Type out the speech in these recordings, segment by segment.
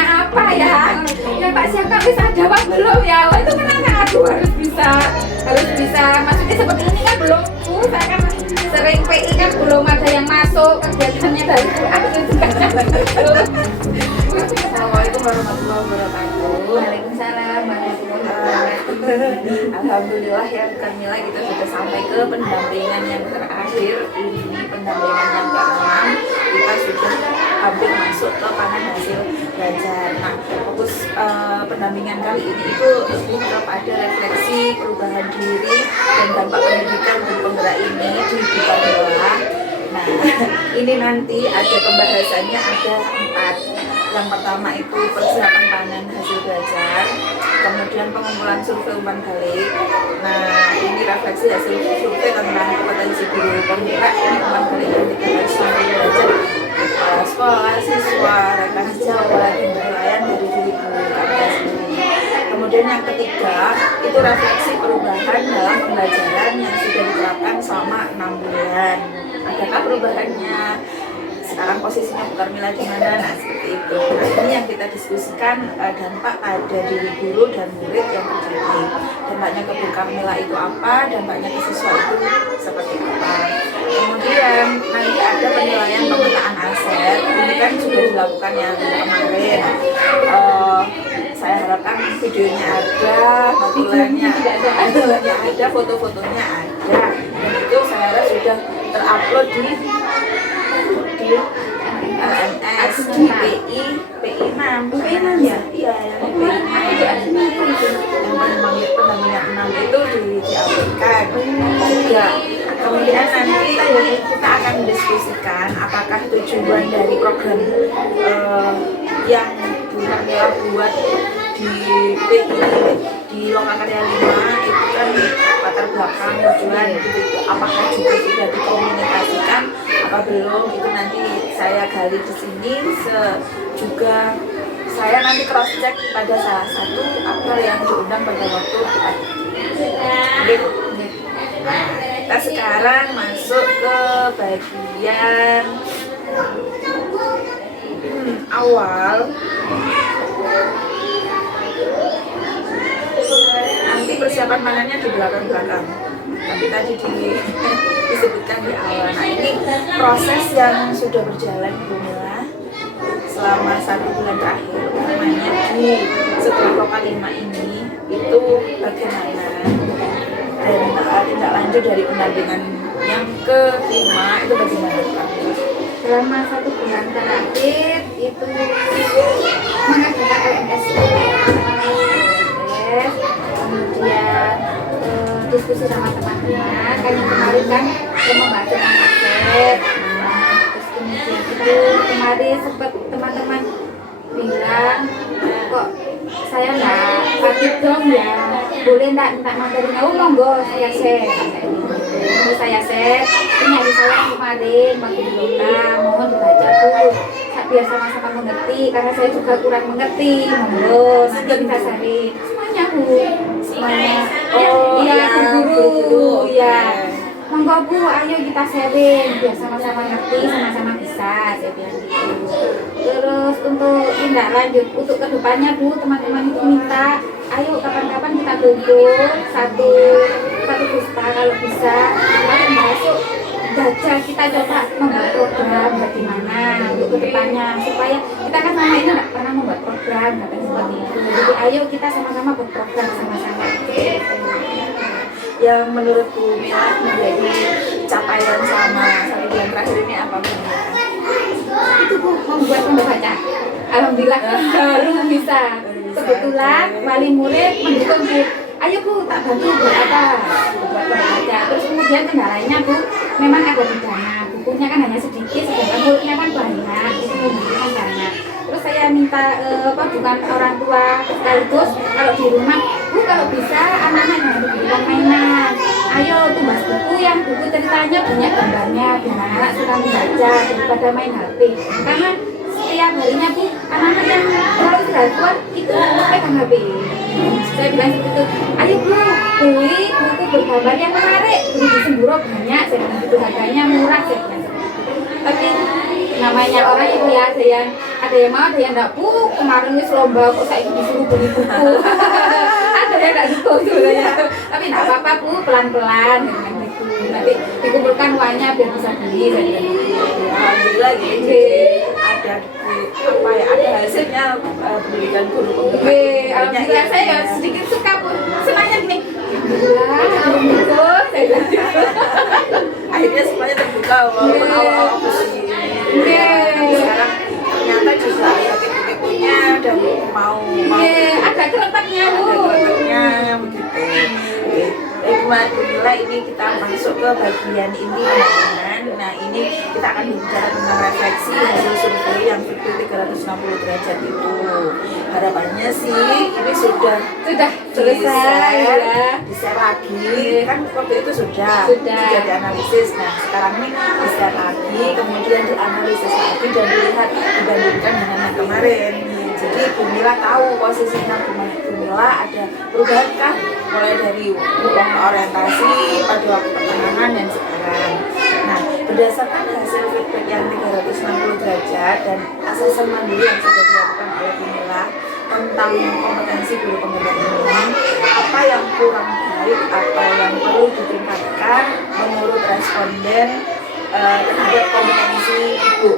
punya apa ya? Yang tak siapkan bisa jawab belum ya? Wah, itu kenapa aku harus bisa. Maksudnya seperti ini kan belum, saya kan sering PI kan belum ada yang masuk kegiatannya dari aku juga. Assalamualaikum warahmatullahi wabarakatuh. Waalaikumsalam warahmatullahi wabarakatuh. Alhamdulillah ya Kamila, kita sudah sampai ke pendampingan yang terakhir. Ini pendampingan yang ke-6. Kita sudah hampir masuk ke panen hasil belajar. Nah, fokus pendampingan kali ini itu lebih kepada refleksi perubahan diri dan dampak pendidikan untuk penggerak ini di Kamila. Nah, ini nanti ada pembahasannya, ada 4. Yang pertama itu persiapan panen hasil belajar, kemudian pengumpulan survei umpan balik. Nah, ini refleksi hasil survei tentang kompetensi guru penggerak. Ini umpan balik yang dikatakan survei belajar kepala sekolah, siswa, rekan sejawat, dan penilaian dari diri guru kata sendiri. Kemudian yang ketiga itu refleksi perubahan dalam pembelajaran yang sudah diterapkan selama 6 bulan. Adakah perubahannya? Sekarang posisinya Bu Karmila di mana? Nah, seperti itu. Nah, ini yang kita diskusikan, dampak pada diri guru dan murid yang terjadi. Dampaknya ke Bu Karmila itu apa? Dampaknya ke siswa itu seperti apa? Kemudian nanti ada penilaian pemetaan aset. Ini kan sudah dilakukan yang kemarin. Saya harapkan videonya ada, notulennya ada, foto-fotonya ada, dan itu saya harap sudah terupload di LMS, di PI 6 ya? Iya, yang pendampingan 6 itu diuploadkan juga. Kemudian nanti kita akan mendiskusikan apakah tujuan dari program yang Bu Karmila buat di PI di Lokakarya 5 itu kan latar belakang tujuan gitu, apakah juga sudah dikomunikasikan apa belum, itu nanti saya gali di sini. Juga saya nanti cross check pada salah satu aktor yang diundang pada waktu kita sekarang masuk ke bagian awal. Nanti persiapan panennya di belakang-belakang, tapi tadi disebutkan di awal. Nah, ini proses yang sudah berjalan Bu Mila selama 1 bulan terakhir, utamanya di setelah Lokal 5 ini itu bagaimana, dan tindak lanjut dari pendampingan yang ke-5 itu bagaimana Kak? Selama 1 bulan terakhir itu mengadakan LMS, kemudian diskusi sama teman-teman. Kan yang kemarin kan membahas tentang aset. Terus kemudian itu kemarin sempat teman-teman bilang, kok saya nggak aktif dong ya, boleh nggak minta materinya? Oh monggo, saya share. Ini saya share, ini hari saya kemarin waktu di Loka, mohon dibaca Bu, biar sama-sama mengerti, karena saya juga kurang mengerti. Monggo, nanti kita sharing semuanya Bu, semuanya. Oh iya, guru, ya. Monggo Bu, ayo kita sharing, biar sama-sama ngerti, sama-sama bisa, saya bilang gitu. Terus untuk tindak lanjut, untuk kedepannya Bu, teman-teman itu minta, ayo kapan-kapan kita kumpul satu puspa kalau bisa, lalu masuk belajar, kita coba membuat program bagaimana untuk kedepannya, supaya kita kan selama ini nggak pernah membuat program, katanya seperti itu. Jadi ayo kita sama-sama buat program sama-sama. Yang menurut Bu Mila menjadi capaian selama 1 bulan terakhir ini apa Bu Mila? Itu Bu, membuat pembaca. Alhamdulillah baru bisa. Kebetulan wali murid mendukung Bu. Ayo Bu, tak bantu buat apa? Buat pembaca. Terus kemudian kendalanya Bu, memang ada di dana. Bukunya kan hanya sedikit, sedangkan muridnya kan banyak. Itu membutuhkan dana. Terus saya minta bukan orang tua sekaligus, kalau di rumah Bu, kalau bisa anak-anak yang diberikan mainan, ayo tumbas buku yang buku ceritanya banyak gambarnya, biar anak-anak suka membaca daripada main HP. Karena setiap harinya Bu, anak-anak yang terlalu kuat itu pegang HP. Saya bilang seperti itu, ayo Bu, beli buku bergambar yang menarik, beli di Semburo banyak, saya bilang itu harganya murah, saya bilang seperti itu. Tapi namanya orang itu ya, ada yang mau, ada yang enggak. Kemarin wis lomba kok saya disuruh beli buku. Ada yang enggak gitu sebenarnya. Tapi enggak apa-apa Bu, pelan-pelan gitu. Nanti dikumpulkan uangnya biar bisa beli saya bilang gitu. Alhamdulillah ya, jadi ada apa ya, ada hasilnya pendidikan guru pembimbing. Alhamdulillah saya ya sedikit suka Bu. Senangnya gini. Alhamdulillah, saya bilang gitu. Akhirnya semuanya terbuka walaupun awal-awal aku sih. Tapi sekarang ternyata juga ada titik-titiknya dan mau ada keretaknya Bu. ada keretanya begitu. Alhamdulillah ini kita masuk ke bagian inti teman-teman. Nah ini kita akan bicara tentang refleksi hasil survei yang Fitbit 360 derajat itu. Harapannya sih ini sudah selesai ya. Di-share lagi kan waktu itu sudah dianalisis. Nah sekarang ini di-share lagi, kemudian dianalisis lagi dan dilihat dibandingkan dengan yang kemarin. Jadi Bu Mila tahu posisinya Bu Mila ada perubahan kan, mulai dari waktu orientasi pada waktu pertengahan dan sekarang. Nah berdasarkan hasil feedback yang 360 derajat dan asesmen mandiri yang sudah dilakukan oleh Bu Mila tentang kompetensi guru pembimbing ini, apa yang kurang baik, apa yang perlu ditingkatkan menurut responden terhadap kompetensi ibu?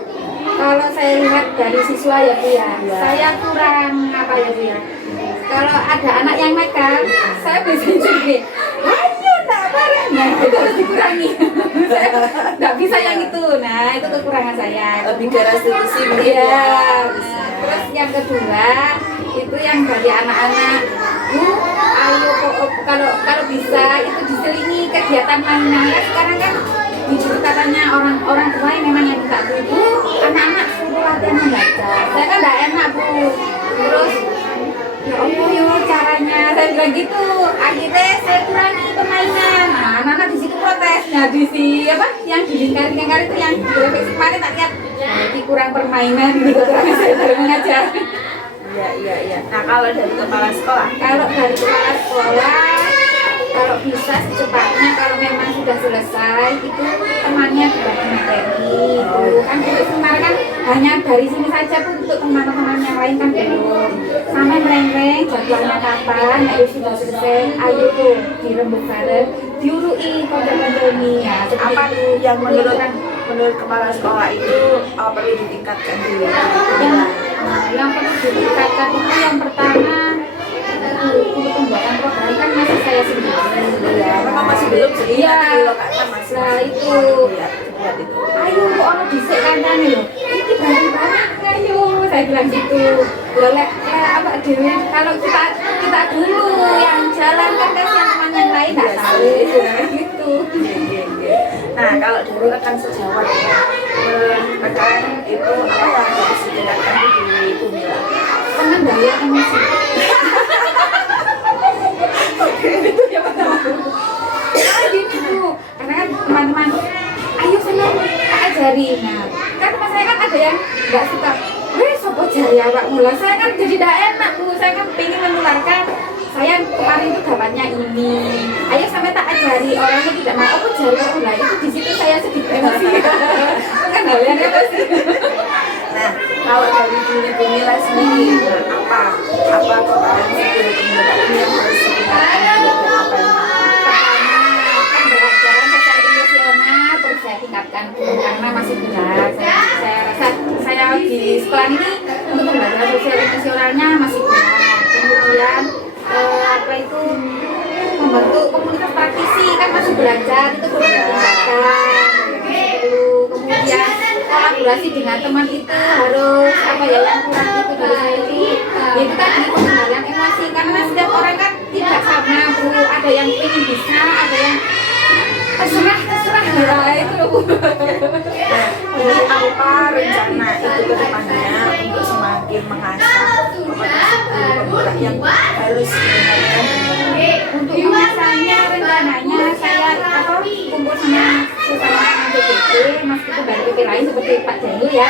Kalau saya lihat dari siswa ya Bu ya, saya kurang apa ya Bu ya. Kalau ada anak yang nakal, saya biasanya gini, ayo tak bareng, nah itu harus dikurangi. Saya nggak bisa yang itu, nah itu kekurangan saya. Lebih ke restitusi mungkin Iya. ya. Terus yang kedua itu yang dari anak-anak, Bu, ayo kalau bisa itu diselingi kegiatan mainan. Kan sekarang kan jujur katanya orang tua yang memang yang minta Bu, anak-anak suruh latihan membaca. Saya kan nggak enak Bu. Terus ya Allah yo caranya saya bilang gitu. Akhirnya saya kurangi permainan. Nah, anak-anak di situ protes. Nah di si apa yang di lingkar itu yang di kemarin tak lihat. Jadi kurang permainan gitu karena saya baru mengajar. Iya. Nah kalau dari kepala sekolah, kalau bisa secepatnya kalau memang sudah selesai itu temannya dibagi materi itu kan untuk sementara kan hanya dari sini saja tuh untuk teman-teman yang lain kan belum sampai mereng-reng jadwalnya kapan itu sudah selesai ayo tuh dirembuk bareng diurui konten-kontennya ya, apa yang menurut kepala sekolah itu perlu ditingkatkan dulu? yang perlu ditingkatkan itu yang pertama untuk pembuatan program kan masih saya sendiri Ya, memang masih belum sih. Iya. Masih Nah itu buat itu. ayo kok orang dhisik kancane lho iki bareng banget ayo saya bilang gitu boleh apa dewe kalau kita dulu yang jalan kan kasihan teman yang lain nggak tahu gitu. Nah kalau dari rekan sejawat rekan itu apa yang harus ditingkatkan di Bu Mila? Pengendalian emosi. Itu yang pertama. Gini Bu, karena kan teman-teman, ayo sana tak ajari. Nah, kan teman saya kan ada yang nggak suka. Sopo jari awak mula. Saya kan jadi tidak enak Bu. Saya kan pengen menularkan. Saya kemarin itu dapatnya ini. Ayo sampai tak ajari. Orangnya tidak mau. Aku jari awak mula. Itu di situ saya sedikit emosi. Pengendalian emosi. Nah, kalau dari diri Bu Mila sendiri, apa kompetensi guru pembimbing ini yang harus ditingkatkan dan apa yang Pembelajaran sosial emosional perlu saya tingkatkan karena masih kurang. Saya rasa saya di sekolah ini untuk pembelajaran sosial emosionalnya masih kurang. Kemudian apa itu membentuk komunitas praktisi kan masih belajar itu perlu ditingkatkan. Kemudian kolaborasi dengan teman itu harus apa ya yang kurang itu dari saya itu tadi pengendalian emosi karena setiap orang kan tidak sama Bu, ada yang ingin bisa, ada yang terserah ya itu loh Bu. Ini apa rencana itu ke depannya untuk semakin mengasah kompetensi guru pembimbing yang harus ditingkatkan? Untuk mengasahnya rencananya saya kumpul sama BPP, meskipun dari BPP lain seperti Pak Janu ya,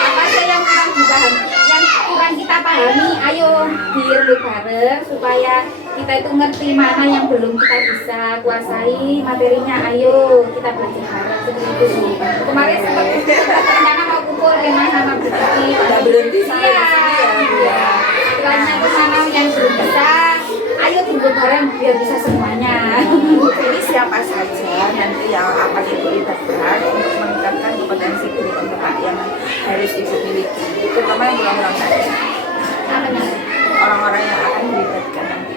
apa sih yang kurang dipahami, yang kurang kita pahami dipahami, ayo dirembuk bareng supaya kita itu ngerti mana yang belum kita bisa kuasai materinya. Ayo kita belajar bareng seperti itu. Kemarin sempat rencana mau kumpul dengan sama Bu Kiki. Nggak berhenti sampai Iya, di sini ya, Bu, ya. Karena itu mana yang belum bisa, ayo dirembuk bareng biar bisa semuanya. Ini siapa saja nanti yang akan ibu libatkan untuk meningkatkan kompetensi guru penggerak yang harus ibu miliki, terutama yang ulang-ulang saja, Apanya? orang-orang yang akan dilibatkan nanti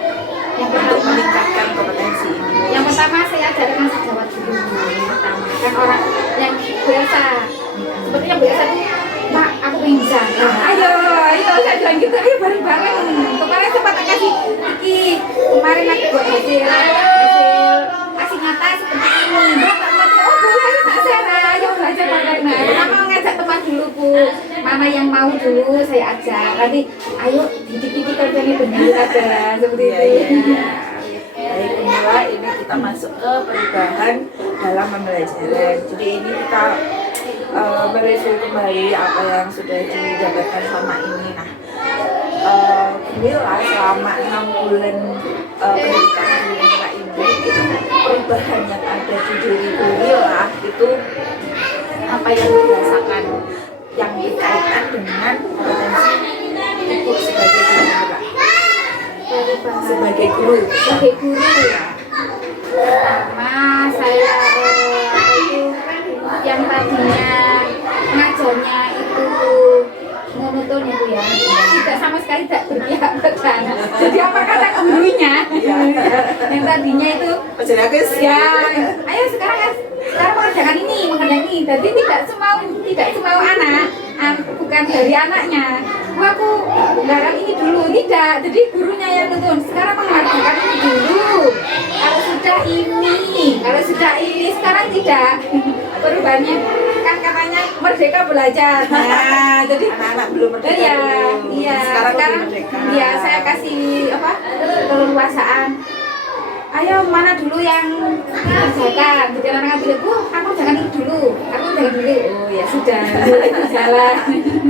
Yang untuk pertama, meningkatkan kompetensi ini. yang pertama saya ajarkan sejawat dulu. Yang pertama kan orang yang biasa, sepertinya biasa tuh, Mak, aku pengen bisa. Ayo, saya bilang gitu, ayo bareng-bareng. Kemarin sempat kasih Kiki, kemarin aku buat hasil kasih nyata seperti ini. Mbak, oh boleh, ayo Kak Sarah, ayo belajar bareng. Nah, pertama ngajak teman dulu Bu, mana yang mau dulu saya ajak. Nanti, ayo didik-didik kerjanya benar ada seperti Iya, itu. iya, iya. Baik, inilah ini kita masuk ke perubahan dalam pembelajaran. Jadi ini kita mereview kembali apa yang sudah dijabarkan selama ini. Nah, Mila selama 6 bulan pendidikan guru penggerak ini, itu perubahan yang ada di diri Mila itu apa yang dirasakan yang berkaitan dengan kompetensi ibu sebagai guru penggerak, sebagai guru. Sebagai guru ya. Pertama saya apa itu yang tadinya ngajarnya itu monoton itu ya, tidak sama sekali tidak berpihak pada anak. Jadi apa kata gurunya? Yang tadinya itu Penjelasan ya, ayo sekarang mengerjakan ini. Jadi tidak semau anak, bukan dari anaknya. Wah, aku garap ini dulu, tidak. Jadi gurunya yang nuntun. Sekarang mengerjakan ini dulu. Kalau sudah ini, sekarang tidak. Perubahannya kan katanya merdeka belajar. Nah, jadi anak-anak belum merdeka dulu. Iya. Sekarang lebih merdeka. Iya, saya kasih keleluasaan. Ayo mana dulu yang dikerjakan. Jadi anak-anak bilang, Bu, aku jangan ini dulu. Oh ya sudah, itu jalan.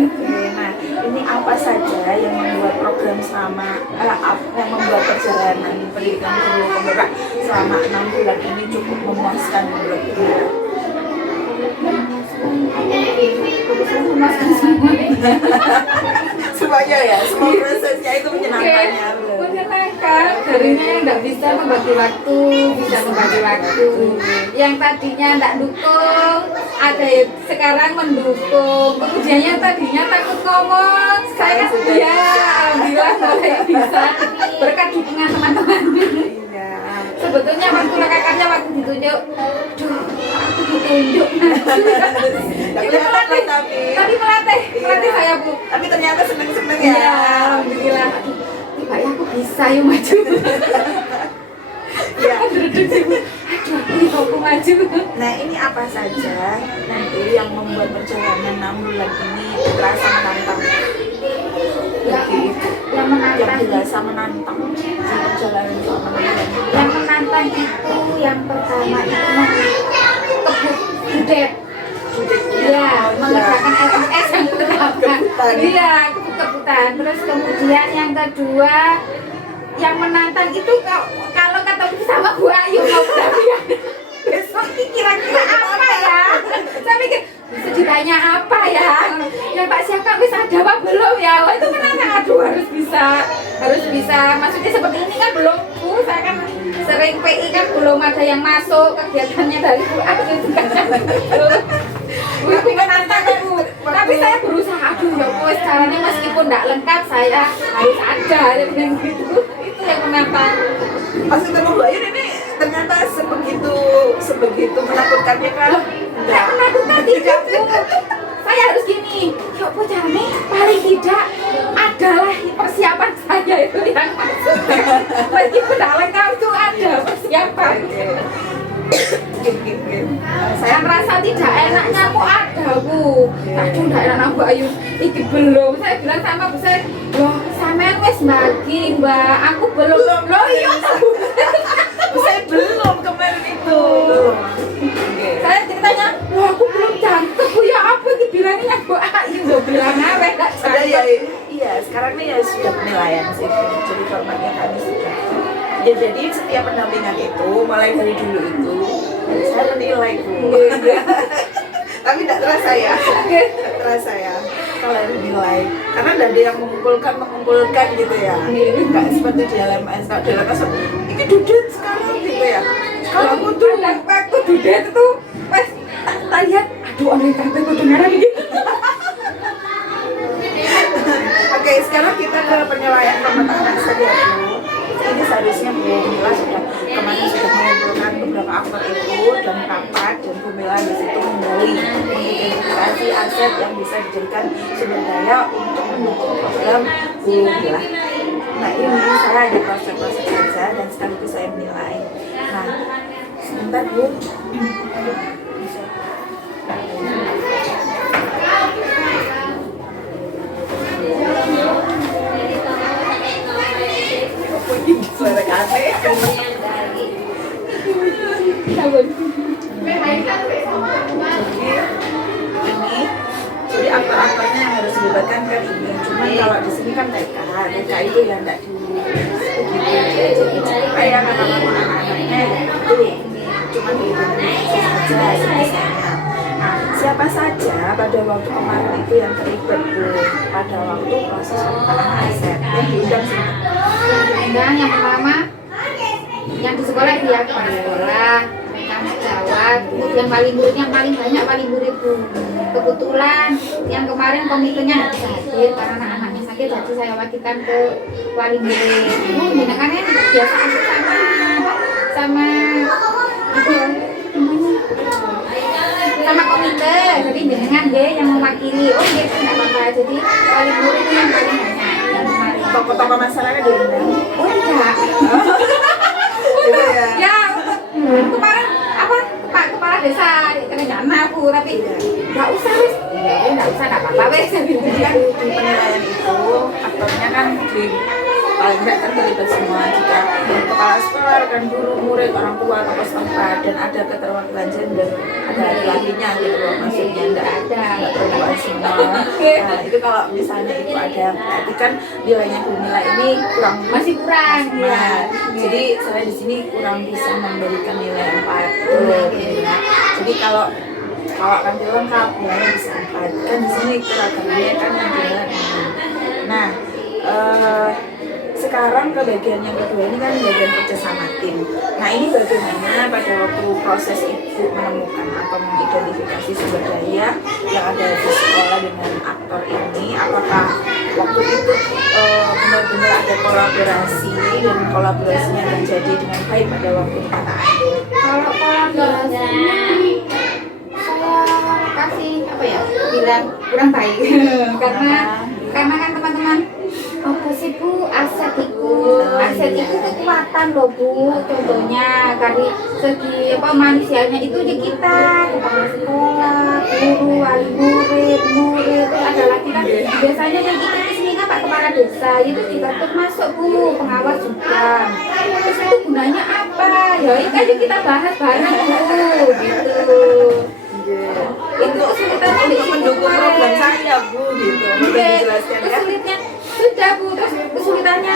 Oke, nah ini apa saja yang membuat program yang membuat perjalanan pendidikan guru penggerak selama 6 bulan ini cukup memuaskan menurut Ibu? Memuaskan semuanya. Semuanya ya, semua prosesnya itu menyenangkan ya. Menyenangkan. Darinya yang nggak bisa membagi waktu, bisa membagi waktu. Yang tadinya nggak dukung, ada yang sekarang mendukung. Kemudiannya tadinya takut ngomong, saya ya alhamdulillah mulai bisa berkat dukungan teman-teman. Iya. Sebetulnya waktu kakaknya waktu ditunjuk, aduh, aku ditunjuk. Tapi Itu melatih, tapi melatih Iya. saya Bu. tapi ternyata seneng-seneng Iya, ya. alhamdulillah. Aduh, tiba ya aku bisa yuk maju. Iya. Aduh, aku maju. Nah ini apa saja nanti yang membuat perjalanan 6 bulan ini terasa menantang bagi Ibu? Yang Yang menantang, dirasa menantang di perjalanan selama 6 bulan ini. yang menantang itu yang pertama itu kebut budet. Iya, mengerjakan LMS yang pertama. Kebutan. Iya, kebut-kebutan. Terus kemudian yang kedua yang menantang itu kalau ketemu sama Bu Ayu mau berdampingan. Besok ini kira-kira apa ya? Saya mikir bisa ditanya apa ya? Yang tak siapkan bisa ada apa belum ya? Wah itu menantang. Aduh harus bisa. Maksudnya seperti ini kan belum Bu. Saya kan sering PI kan belum ada yang masuk kegiatannya dari Bu Ayu juga. Aku menantang Bu. Tapi saya berusaha. Aduh ya wes caranya meskipun tidak lengkap saya harus ada. Saya bilang gitu. Itu yang menantang. Pas ketemu Mbak Yun ini ternyata sebegitu menakutkannya kan? Tidak menakutkan tidak Bu. Saya harus gini. Ya Bu caranya paling tidak adalah persiapan saya itu yang masuk. Meskipun tidak lengkap itu ada persiapan. Saya merasa tidak enaknya kok ada Bu. Aduh tidak enak Bu Ayu. Ini belum. Saya bilang sama Bu saya, loh sampean wis bagi Mbak. Aku belum. Loh iya Bu. Saya belum kemarin itu. Saya ceritanya, loh aku belum jangkep Bu ya apa iki bilangnya Bu Ayu lho bilang apa enggak Ada ya, iya sekarang nih ya sudah penilaian sih, jadi formatnya kami sudah. Ya jadi setiap pendampingan itu mulai dari dulu itu saya menilai Bu. Tapi tidak terasa ya, tidak terasa ya kalau dinilai, karena tidak ada yang mengumpulkan gitu ya. Nggak seperti di LMS, kalau di LMS ini dudet sekarang gitu ya. Kalau kudu waktu dudet itu pas tak lihat aduh orang kabeh kudu ngarang iki. Oke, sekarang kita ke penilaian pemetaan aset ya Bu. Ini seharusnya Bu Mila sudah kemarin sudah mengumpulkan beberapa aktor itu dan rapat, dan Bu Mila di situ menggali mengidentifikasi aset yang bisa dijadikan sumber daya untuk mendukung program Bu Mila. Nah ini saya ada proses-proses saja dan sekaligus saya menilai. Nah sebentar Bu. Suara aneh. Jadi aktor-aktornya yang harus dilibatkan kan ini. Cuman kalau di sini kan TK itu yang tidak kayak nama-nama anak-anaknya itu cuma diidentifikasi saja misalnya. Nah, siapa saja pada waktu kemarin itu yang terlibat Bu pada waktu proses pemetaan aset yang diundang sini? Yang pertama yang di sekolah dia kepala sekolah, yang sejawat, yang paling banyak paling murid Bu. Kebetulan yang kemarin komitenya nggak bisa hadir karena anak-anaknya sakit, jadi saya wakilkan ke wali murid. Ini kan biasa aku sama itu sama komite, jadi jenengan deh yang mewakili. Oh iya nggak apa-apa, jadi wali murid itu yang paling banyak yang kemarin. Tokoh-tokoh masyarakat diundang? Oh tidak. Gitu ya. Ya, kemarin apa Pak Kepala Desa Kerenjana aku, tapi nggak usah wes, nggak usah nggak apa-apa wes. Jadi kan di penilaian itu aktornya kan di paling tidak terlibat semua, jika kepala sekolah, rekan guru, murid, orang tua, tokoh setempat, dan ada keterwakilan gender, ada laki-lakinya gitu loh, maksudnya nggak perempuan semua. Nah itu kalau misalnya itu ada, berarti kan nilainya Bu Mila ini Masih kurang. Nah, jadi saya di sini kurang bisa memberikan nilai 4. Jadi kalau tampil lengkap nilainya bisa 4. Kan di sini keragamnya kan yang nilai 6. Nah, sekarang ke bagian yang kedua ini kan bagian kerjasama tim. Nah ini bagaimana pada waktu proses Ibu menemukan atau mengidentifikasi sumber daya yang ada di sekolah dengan aktor ini, apakah waktu itu benar-benar ada kolaborasi dan kolaborasinya terjadi dengan baik pada waktu pemetaan? Kalau kolaborasinya saya kasih apa ya, bilang kurang baik karena kan teman-teman apa sih Bu, aset itu kekuatan loh Bu. Contohnya dari segi apa manusianya itu ya kita, kepala sekolah, guru, wali murid ada lagi kan biasanya yang kita kesini kan Pak Kepala Desa itu juga termasuk Bu, pengawas juga. Terus itu gunanya apa? Ya itu aja kita bahas bareng Bu gitu. Itu kesulitannya di mendukung program saya Bu gitu. Mungkin dijelaskan ya. Kesulitnya sudah Bu, terus kesulitannya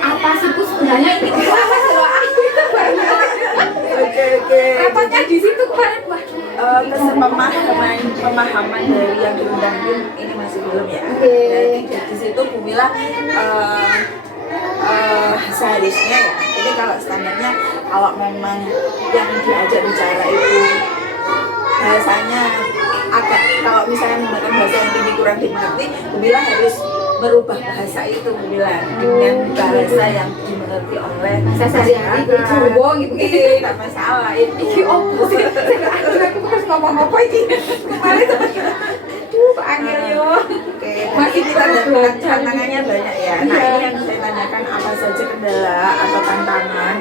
apa sih Bu sebenarnya ini apa sih loh aku itu banyak. Oke. Rapatnya di situ kemarin Bu. Pemahaman dari yang diundang ini masih belum ya. Oke. Di situ Bu Mila seharusnya ya. Ini kalau standarnya kalau memang yang diajak bicara itu bahasanya agak, kalau misalnya menggunakan bahasa yang tinggi kurang dimengerti, Bu Mila harus merubah bahasa itu Bu Mila dengan bahasa yang dimengerti oleh Saya sehari-hari di Jawa gitu. Tidak masalah itu. Iki opo sih? Aku harus ngomong apa iki? Kemarin aduh Pak Angel yo. Oke, Masih kita belajar. tantangannya banyak ya. Nah Iya. ini yang saya tanyakan, apa saja kendala atau tantangan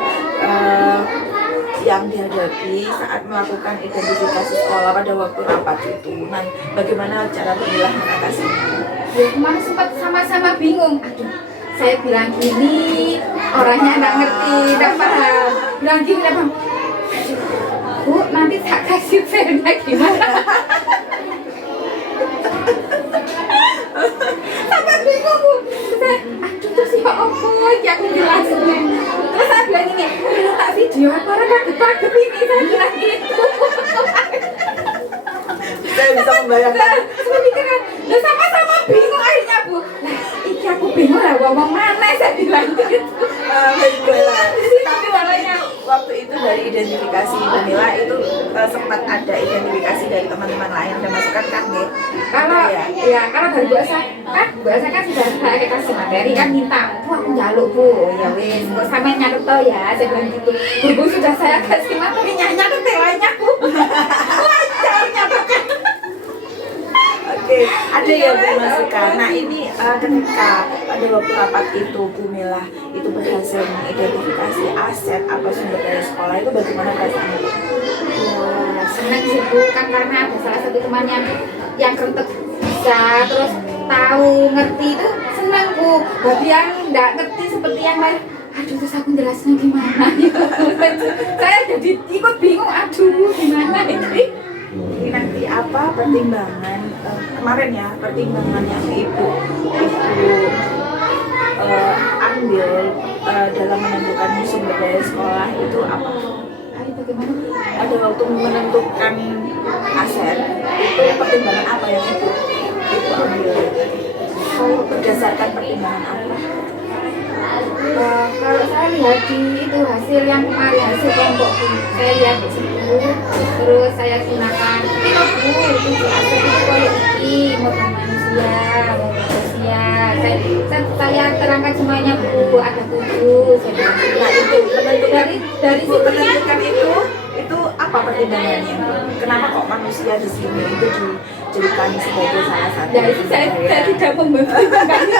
yang dihadapi saat melakukan identifikasi sekolah pada waktu rapat itu. Nah, bagaimana cara Bu Mila mengatasinya? Ya kemarin sempat sama-sama bingung. Aduh, saya bilang gini, orangnya nggak ngerti, nggak paham. Bilang gini, nggak paham. Bu, nanti tak kasih filenya gimana? Sampai bingung Bu. Terus saya, aduh terus ya apa ya aku jelasin. Terus saya bilang ini, tak video apa orang kaget-kaget ini, saya bilang gitu. Saya bisa membayangkan. Saya pikirkan, lah sama-sama bingung akhirnya Bu. Lah, iki aku bingung lah, ngomong mana saya bilang gitu. Baiklah. Tapi warnanya waktu itu dari identifikasi Bumila itu sempat ada identifikasi dari teman-teman lain dan masukan kan nih. Kalau kalau dari Bu Elsa kan sudah saya kasih materi kan minta, Bu aku njaluk Bu, ya wis, kok sampe nyatet to ya, saya bilang gitu. Bu sudah saya kasih materi nyatet lainnya Bu. Wajar nyatetnya. Oke, ada yang masukan. Nah ini ketika pada waktu rapat itu Bumila itu berhasil mengidentifikasi aset atau sumber daya sekolah itu bagaimana perasaannya? Wah, senang sih Bu, kan karena ada salah satu teman yang kertek bisa, terus tahu ngerti itu senang Bu. Bagi yang nggak ngerti seperti yang lain, aduh terus aku jelasin gimana ya. Saya jadi ikut bingung, aduh gimana ini. Ini nanti apa pertimbangan kemarin ya, pertimbangan yang ibu ambil dalam menentukan sumber daya sekolah itu apa? Ayo bagaimana? Ada waktu menentukan aset itu pertimbangan apa yang ibu ambil? Berdasarkan pertimbangan apa? Kalau saya lihat di itu hasil yang kemarin hasil kelompok Bu, saya lihat di situ, terus saya gunakan ini loh Bu, itu aset itu kayak ini mobil manusia, saya terangkan semuanya Bu, ada 7 saya bilang. Nah itu dari situ menentukan itu apa pertimbangannya? Kenapa kok manusia di sini itu dijadikan sebagai salah satu? ya itu saya tidak membenturkan itu,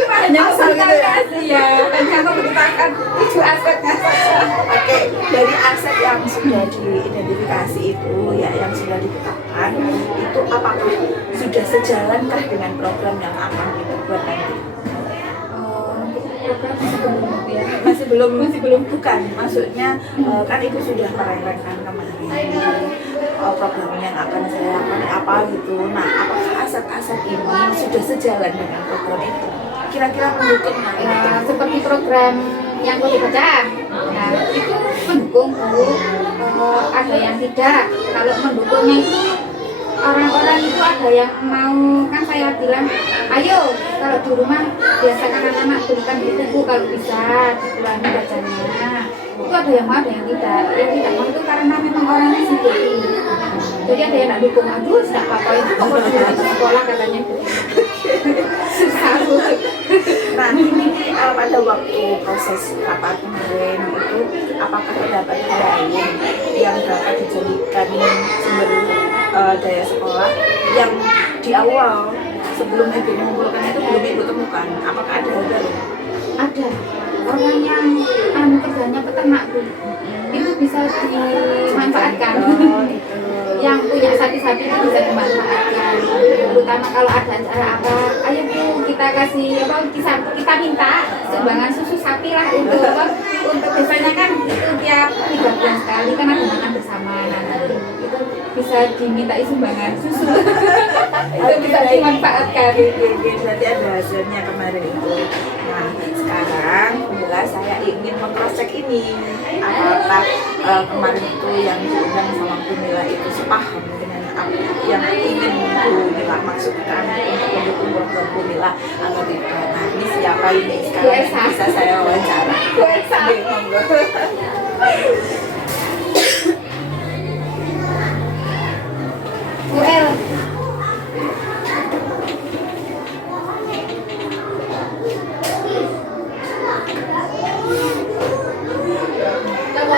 cuma hanya memberitakan ya, hanya memberitakan 7 asetnya saja. Oke, dari aset yang sudah diidentifikasi itu ya, yang sudah ditetapkan itu apakah sudah sejalankah dengan program yang akan kita buat nanti? Program ya. Masih belum bukan, maksudnya kan ibu sudah merengkangkan kemarin program yang akan saya lakukan apa gitu. Nah, apakah aset-aset ini sudah sejalan dengan program itu? Kira-kira mendukung nggak? Seperti program yang kau baca, nah itu mendukung Bu. Ada yang tidak. Kalau mendukungnya itu orang-orang itu ada yang mau, kan saya bilang ayo kalau di rumah biasakan anak-anak berikan buku kalau bisa dikurangi bacanya. Itu ada yang mau, ada yang tidak. Yang tidak mau itu karena memang orangnya sendiri. Jadi ada yang nak dukung, aduh tidak apa-apa itu pokoknya di sekolah katanya. Susah Bu. Nah ini pada waktu proses rapat kemarin itu apakah terdapat hal lain yang dapat dijadikan sumber daya sekolah yang di awal sebelum ibu mengumpulkan itu belum ibu temukan? Apakah ada baru? Ada orang yang kerjanya peternak Bu, itu bisa dimanfaatkan. Yang punya sapi-sapi itu bisa dimanfaatkan, terutama kalau ada acara apa, ayo Bu kita kasih apa, kita minta sumbangan susu sapi lah untuk biasanya kan itu tiap 3 bulan sekali kan ada makan bersama, nanti itu bisa dimintai sumbangan susu. Itu bisa dimanfaatkan. Berarti ada hasilnya kemarin itu. Nah sekarang bila saya ingin meng-cross-check ini apakah kemarin itu yang diundang sama Bumila itu sepaham dengan apa yang ingin Bumila maksudkan untuk mendukung program Bumila atau tidak. Nah ini siapa ini sekarang yang bisa saya wawancara? Sambil monggo. Bu El,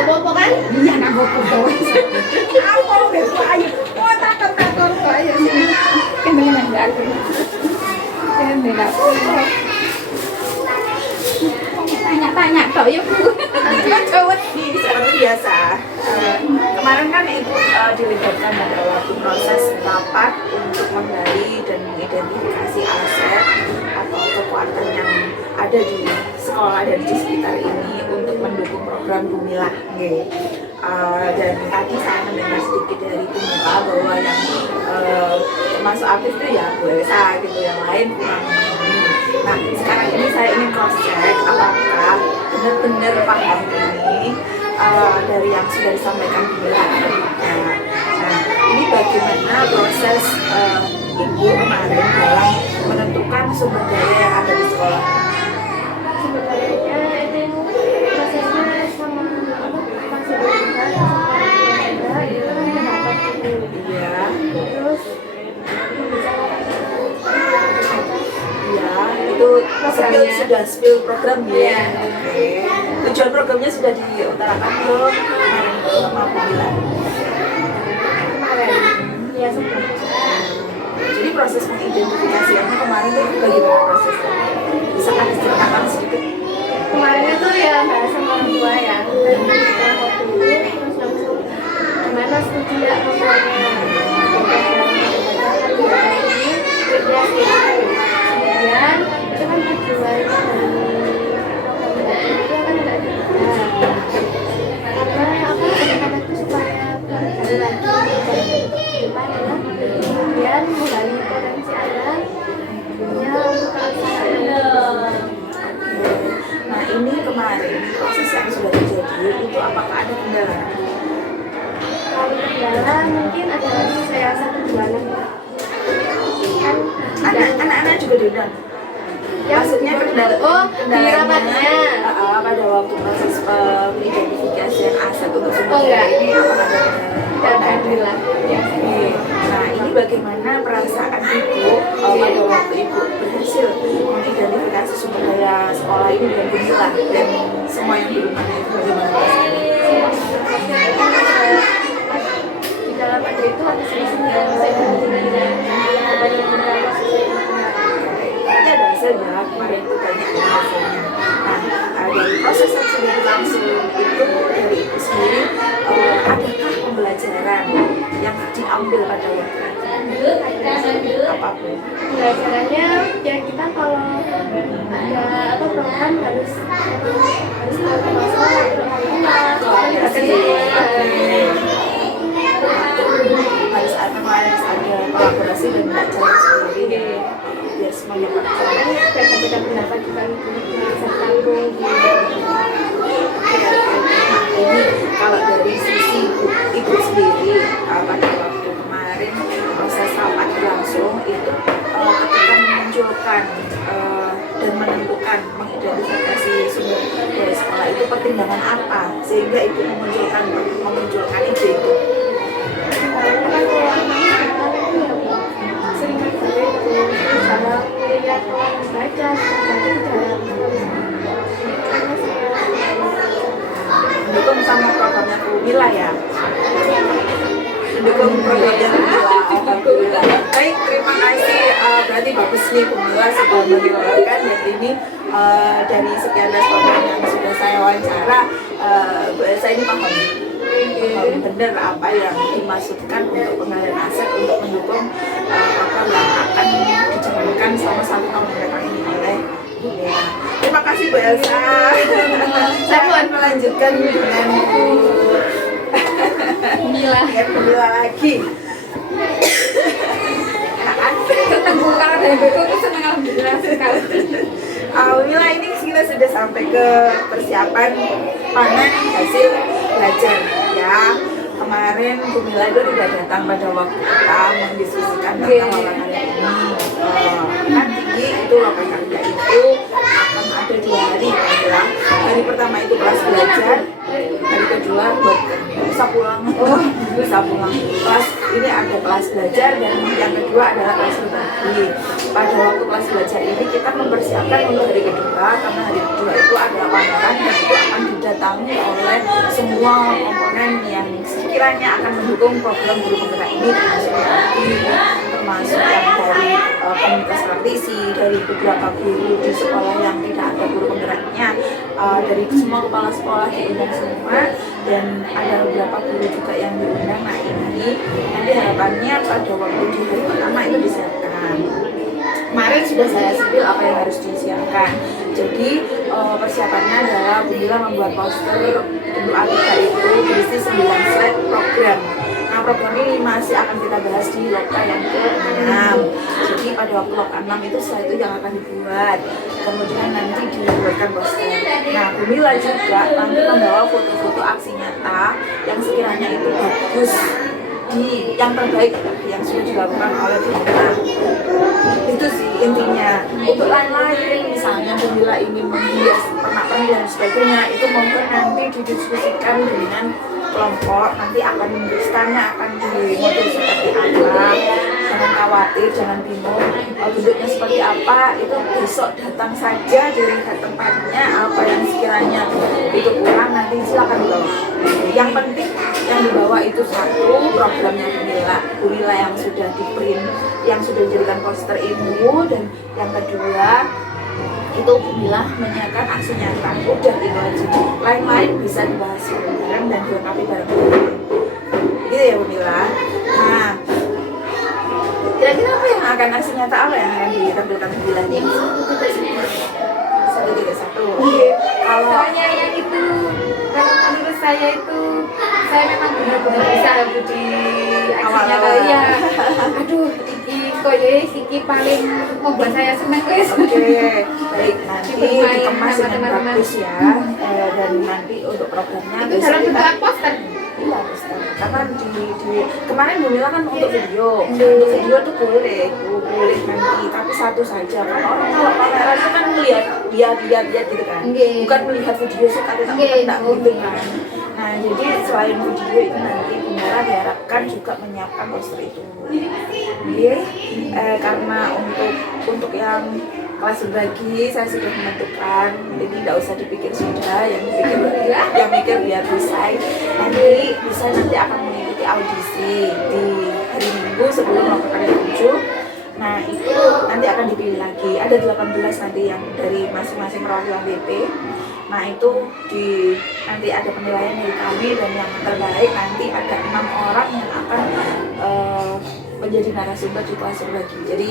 Apa kan? iya nak bobo bawa. Aku mau besok ayo. Oh takut ayo sini. Kenapa enggak aku? Kenapa? Tanya toh ya Bu. Cowok Seperti biasa, kemarin kan ibu dilibatkan pada waktu proses rapat untuk menggali dan mengidentifikasi aset atau kekuatan yang ada di sekolah dan di sekitar ini untuk mendukung program Bumila. Dan tadi saya mendengar sedikit dari Bu Mila bahwa yang termasuk aktif itu ya Bu Elsa gitu, yang lain kurang memahami. Nah sekarang ini saya ingin cross check apakah benar-benar paham ini dari yang sudah disampaikan Bu Mila. Nah ini bagaimana proses Ibu kemarin dalam menentukan sumber daya yang ada di sekolah? Sebenarnya itu prosesnya sama fleksibilitas sama itu pendapat itu. Iya. Terus Iya, itu sudah spill program ya. Oke. Tujuan programnya sudah diutarakan belum kemarin sama Bu Mila? kemarin ya sebelum Jadi proses mengidentifikasinya kemarin itu bagaimana prosesnya? Bisa kan diceritakan sedikit? kemarin itu ya bahas sama orang tua ya, dan kita ngobrol terus langsung gimana setuju ya nomornya kemudian itu kan tujuan dari itu kan nggak dibuka karena anak-anakku supaya belajar lagi depan ya, kemudian menggali potensi anak ya untuk Nah ini kemarin proses yang sudah terjadi itu apakah ada kendala? kalau kendala mungkin ada saya satu bulan kan Anak-anak juga diundang? Maksudnya kendala di rapatnya. Pada waktu proses pengidentifikasian aset untuk sumber Oh, enggak. daya ini apakah ada kendala? Alhamdulillah ya. Oke. Nah ini bagaimana perasaan Ibu pada waktu Ibu berhasil mengidentifikasi sumber daya sekolah ini dengan gemilang dan semua yang di rumahnya itu bagaimana perasaannya? Di dalam ada itu ada selisihnya saya Berarti ada hasilnya, kemarin itu banyak yang hasilnya. Nah, dari proses yang sudah berlangsung itu dari Ibu sendiri, adakah pembelajaran yang diambil pada waktu itu? Apapun. pelajarannya ya kita kalau ada apa program harus tahu masalah Harus ada kolaborasi dan tidak jalan sendiri biar semuanya berjalan. beda-beda pendapat juga bisa tampung Ini kalau dari sisi Ibu sendiri pada waktu kemarin proses rapat berlangsung itu ketika memunculkan dan menentukan mengidentifikasi sumber dari sekolah itu pertimbangan apa sehingga Ibu memunculkan ide itu? sering berbaca itu cara melihat orang membaca itu jarang Mendukung sama programnya Bu Mila ya? Mendukung programnya Bu Mila, alhamdulillah. Baik, terima kasih. Berarti bagus nih Bu Mila sudah mengeluarkan dan ini dari sekian responden yang sudah saya wawancara, Bu Elsa ini paham benar apa yang dimaksudkan untuk pengalihan aset untuk mendukung program yang akan dijalankan selama 1 tahun mendatang ini oleh Bu Mila. Terima kasih Bu Elsa. Saya akan melanjutkan dengan Bu Mila Mila lagi. Ketemu kakak dari Beko itu senang alhamdulillah sekali. Bu Mila ini kita sudah sampai ke persiapan panen hasil belajar ya. Kemarin Bu Mila itu tidak datang pada waktu kita mendiskusikan tentang mata karya ini. Kan tinggi itu mata karya itu akan ada 2 hari ya. Hari pertama itu kelas belajar, hari kedua buat bisa pulang. Bisa pulang. Kelas ini ada kelas belajar dan yang kedua adalah kelas berbagi. Pada waktu kelas belajar ini kita mempersiapkan untuk hari kedua karena hari kedua itu adalah pameran dan itu akan didatangi oleh semua komponen yang sekiranya akan mendukung program guru penggerak ini termasuk yang dari komunitas praktisi, dari beberapa guru di sekolah yang tidak ada guru penggeraknya, dari semua kepala sekolah diundang semua dan ada beberapa guru juga yang diundang. Nah ini nanti harapannya pada waktu di hari pertama itu disiapkan. Kemarin sudah saya spill apa yang harus disiapkan. Jadi persiapannya adalah Bumila membuat poster untuk Alika itu berisi 9 slide program. Nah, program ini masih akan kita bahas di loka yang ke-6. Jadi pada waktu loka 6 itu setelah itu yang akan dibuat, kemudian nanti dibuatkan poster. Nah, Bumila juga nanti membawa foto-foto aksi nyata yang sekiranya itu bagus, di yang terbaik yang sudah dilakukan oleh Bumila. Itu sih intinya. Untuk lain-lain misalnya Bumila ingin menghias pernak-pernik dan sebagainya, itu mungkin nanti didiskusikan dengan kelompok, nanti akan istana akan dimodel seperti apa. Jangan khawatir, jangan bingung bentuknya seperti apa, itu besok datang saja, dilihat tempatnya apa yang sekiranya itu kurang, nanti silakan dibawa. Yang penting yang dibawa itu satu, programnya Bumila yang sudah di print, yang sudah dijadikan poster itu, dan yang kedua itu Bumila menyiapkan aksi nyata. Udah itu aja, lain-lain bisa dibahas bareng dan dilengkapi bareng-bareng gitu ya Bumila. Nah, kira-kira apa yang akan aksi nyata, apa yang akan ditampilkan Bumila ini? 1.1. Oke. Kalau Soalnya yang itu, kalau menurut saya itu, saya memang benar-benar bisa di aksinya Awal-awal. ya. Aduh, iki koyo iki paling membuat saya senang guys. Oke, baik, nanti Bermain dikemas sama dengan teman-teman. bagus ya. Dan nanti untuk programnya Itu bisa dalam kita, bentuk poster. iya poster. Karena di kemarin Bumila kan untuk video tuh boleh nanti, tapi satu saja. Kan orang kalau kamera itu kan lihat gitu kan, Nggih. bukan melihat video sih tapi Nggih. enggak gitu kan. Nah, jadi selain video itu nanti Bumila diharapkan juga menyiapkan poster itu. Oke, karena untuk yang kelas berbagi saya sudah menentukan, jadi tidak usah dipikir sudah, yang mikir biar bisa. Nanti akan mengikuti audisi di hari Minggu sebelum melakukan yang 7. Nah, itu nanti akan dipilih lagi. Ada 18 nanti yang dari masing-masing perwakilan BP. Nah, itu nanti ada penilaian dari kami, dan yang terbaik nanti ada 6 orang yang akan menjadi narasumber di kelas berbagi. Jadi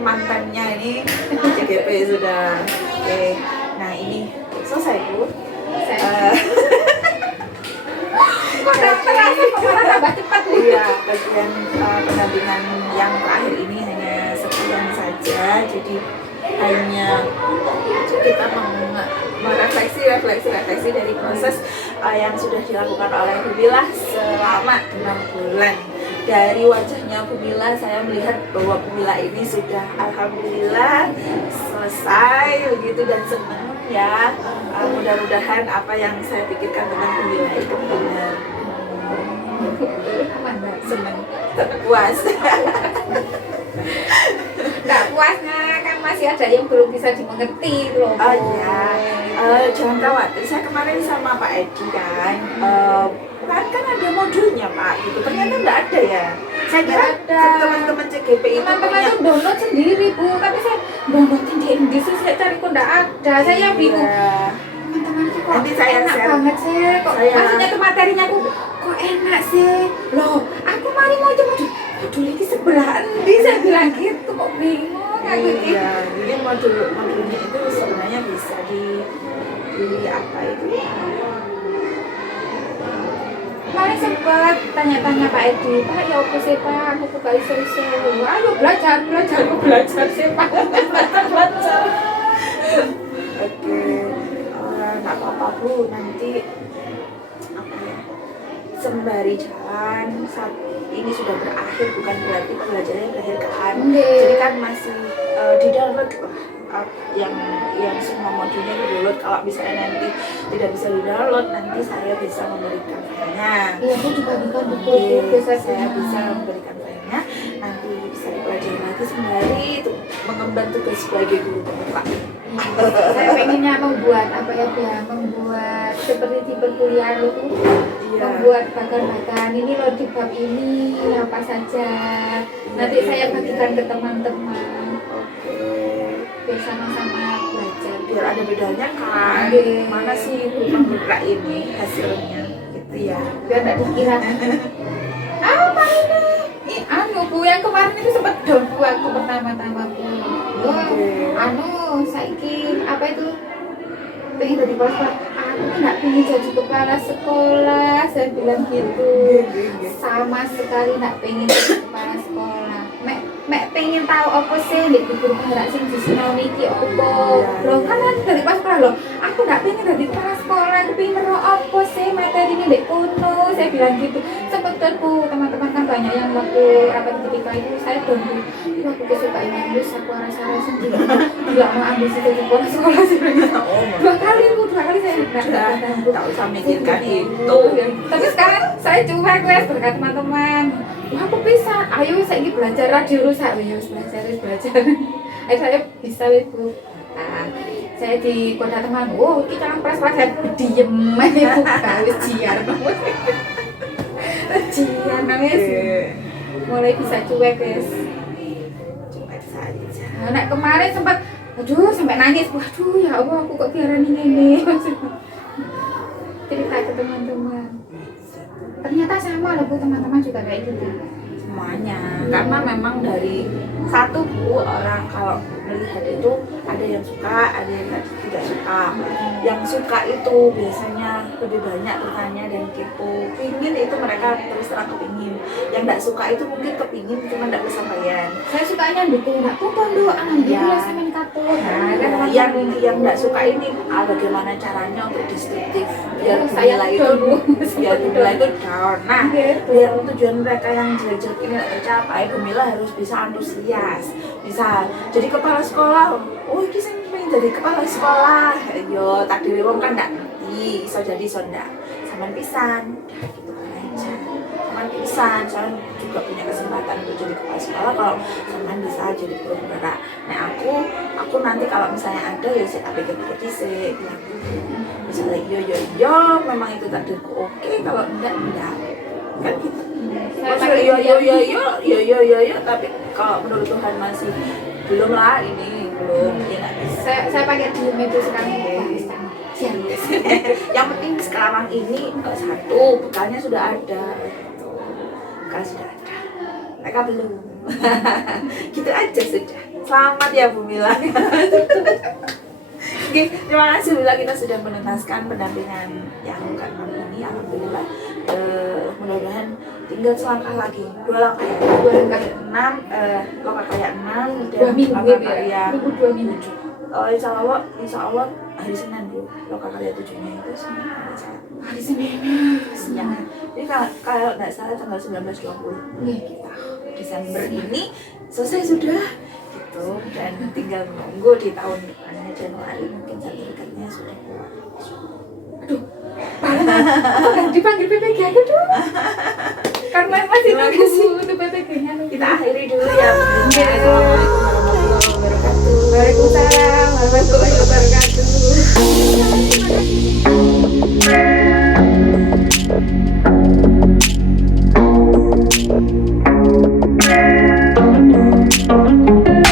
mantannya ini CGP sudah. Oke. Nah, ini selesai Bu. Tambah cepat Bu. Iya, bagian pendampingan yang terakhir ini hanya sekian saja. Jadi hanya kita merefleksi dari proses yang sudah dilakukan oleh Bumila selama 6 bulan. Dari wajahnya Bumila saya melihat bahwa Bumila ini sudah alhamdulillah selesai begitu, dan senang ya. Mudah-mudahan apa yang saya pikirkan tentang Bumila itu benar. Senang puas. Nggak puasnya kan masih ada yang belum bisa dimengerti loh. Oh iya, jangan khawatir. Saya kemarin sama Pak Edi kan ada modulnya Pak, gitu. Ternyata nggak ada ya. Saya kira ada. teman-teman CGP itu Teman-teman punya. tuh download sendiri Bu, tapi saya downloadin di Inggris, saya cari kok nggak ada. Saya bingung. Iya. Teman-teman kok Nanti saya enak share. banget sih, kok maksudnya tuh materinya kok enak sih. Loh, aku mari mau coba modul ini sebelah endi, saya bilang gitu, kok bingung aku gitu. Iya, jadi modulnya itu sebenarnya bisa di apa itu? Kemarin sempat tanya-tanya Pak Edi, Pak ya apa sih Pak, aku kok gak iso-iso. Ayo belajar sih Pak. Belajar. Oke, nggak apa-apa Bu, nanti apa ya, sembari jalan saat ini sudah berakhir, bukan berarti pembelajarannya berakhir kan. Jadi kan masih di download yang semua modulnya di download. Kalau misalnya nanti tidak bisa di download, nanti saya bisa memberikan filenya. Iya, aku dibagikan buku Saya bisa memberikan filenya, nanti bisa dipelajari lagi sembari itu mengemban tugas sebagai guru pemuka. Saya pengennya membuat apa ya, membuat seperti di perkuliahan loh, Iya. membuat bagan-bagan ini loh di bab ini apa saja. Nanti saya bagikan ke teman-teman biar sama-sama belajar. Biar ada bedanya kan, Iya. mana sih pembuka ini hasilnya gitu ya. Biar tidak dikira apa ini anu Bu, yang kemarin itu sempat down Bu aku pertama-tama Bu. anu saiki apa itu pengen jadi kepala sekolah, aku nggak pengen jadi kepala sekolah, saya bilang gitu. Sama sekali nggak pengen jadi kepala sekolah. Mek pengen tahu apa sih di guru penggerak sing disinau niki apa. Loh kan dari kepala sekolah loh. Aku nggak pengen jadi kepala sekolah, aku pengen ngerok apa sih materi ini dek kuno, saya bilang gitu. Sebetulku teman-teman kan banyak yang waktu rapat ketika itu saya tunggu. Aku kesukaan Inggris, aku rasa nggak mau ambil situ di kepala sekolah sih. Dua kali saya Tak usah mikirkan itu. tapi sekarang saya cuek wes berkat teman-teman. Wah aku bisa, ayo saya ini belajar radio rusak, belajar. Ayo saya bisa ibu. Nah, saya di kota teman, wow kita kan pas saya diem aja buka wes jiar nangis, mulai bisa cuek wes. Cuek saja. Nah kemarin sempat, aduh sampai nangis, waduh ya Allah aku kok tiaran ini. Cerita ke teman-teman. Ternyata sama loh Bu, teman-teman juga kayak gitu. Semuanya, karena memang dari satu Bu, orang kalau melihat itu ada yang suka, ada yang tidak suka. Yang suka itu biasanya lebih banyak bertanya dan kepo, pingin itu mereka terus terang kepingin. Yang tidak suka itu mungkin kepingin cuma tidak kesampaian. Saya sukanya dukung, aku pondok, alhamdulillah saya main kapur. Nah, kan Nah, yang tidak suka ini bagaimana caranya untuk destruktif biar saya nilai itu biar nilai itu down. Nah, biar tujuan mereka yang jelek-jelek ini tidak tercapai, Gumila harus bisa antusias, bisa jadi kepala sekolah. Oh, ini saya pengen jadi kepala sekolah. Yo, tak diri wong kan tidak ngerti, bisa jadi sonda saman pisan, gitu kan aja. Saman pisan, saya juga punya kesempatan untuk jadi kepala sekolah kalau saman bisa jadi guru penggerak. Nah, aku nanti kalau misalnya ada ya saya pikir-pikir sih, bilang misalnya yo memang itu takdirku oke, kalau enggak kan gitu. Maksudnya yo tapi kalau menurut Tuhan masih belum lah, ini belum ya nggak bisa. saya pakai diem itu sekarang. Yang penting sekarang ini satu bekalnya sudah ada, bekal sudah ada, mereka belum. Gitu aja sudah. Selamat ya Bu Mila. Oke, terima kasih Mila, kita sudah menuntaskan pendampingan yang ke-6 ini. Alhamdulillah. Mudah-mudahan tinggal selangkah lagi, 2 langkah ya. 2 langkah 6, langkah kayak 6 dan 2 minggu langkah ya. karya 2 minggu. Insya Allah hari Senin Bu, langkah karya 7-nya itu Senin. Hari Senin. Ya. Jadi kalau nggak salah tanggal 19-20 kita Desember ini selesai sudah gitu, dan tinggal menunggu di tahun depannya Januari mungkin sertifikatnya sudah keluar. Aduh, parah. Dipanggil PPG aku tuh. Karena masih nunggu untuk PPG-nya. Kita akhiri dulu ya. Oke. Assalamualaikum warahmatullahi wabarakatuh. Waalaikumsalam warahmatullahi wabarakatuh.